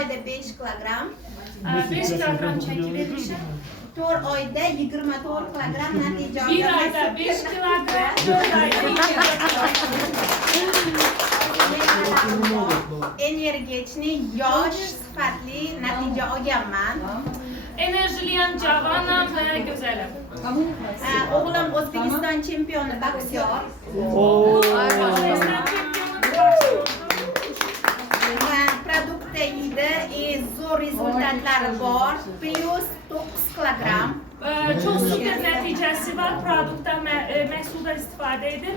qayda 5 kg, 5 kg chakilisha 4 oyda 24 kg kilogramm natija bir oyda besh kilogramm energetikni yosh sifatli natija olganman enerjili ham javonam va go'zalim o'g'lim o'zbekiston chempioni boksyor kentler var. Plus 9 kilogram. Ee, çok süper neticesi var. Produktdan məhsuldan me istifadə edir.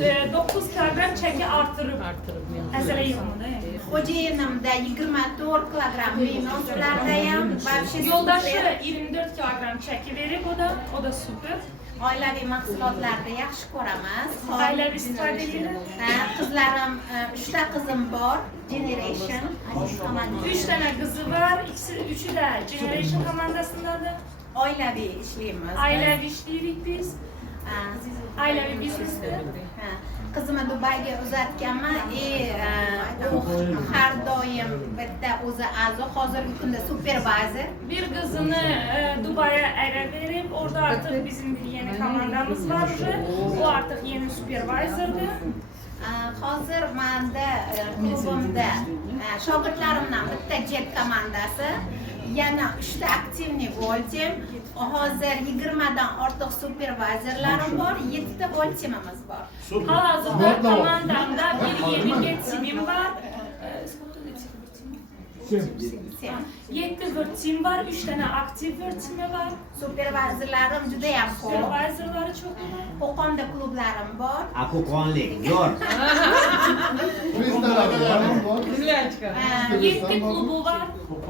E, 9 kilogram çeki artırıb. Artırıb, yani. қожайыным да 24 килограмм мен осыларда ям вообще жолдашы 24 килограмм чеки берип ода ода супер oilaviy mahsulotlarni yaxshi ko'ramiz oilaviy stadiya qizlarim uchta qizim bor generation uchtaa qizi bor ikkisi uchida generation komandasida oilaviy ishlaymiz oilaviy ishlaydik biz oilaviy biznesda qizimni dubayga uzatganman и u har doim bitta o'zi a'zo hozirgi kunda supervayzer bir qizini dubayga ayra berib orda artiq bizni bir yangi komandamiz bor уже u artiq yangi supervayzerda hozir manda klubimda shogirdlarimdan bitta jet komandasi yana uchta aktiv voltim hozir yigirmadan ortiq supervayzerlarim bor yettita voltimimiz bor hozirda komandamda bir yerga timim bor yetti bir tim bor uch dona aktiv bir timi bor supervayzerlarim juda yam ko'p supervayzerlar ko'p qo'qonda klublarim bor a qo'qonlik yo'q yetti klubi bor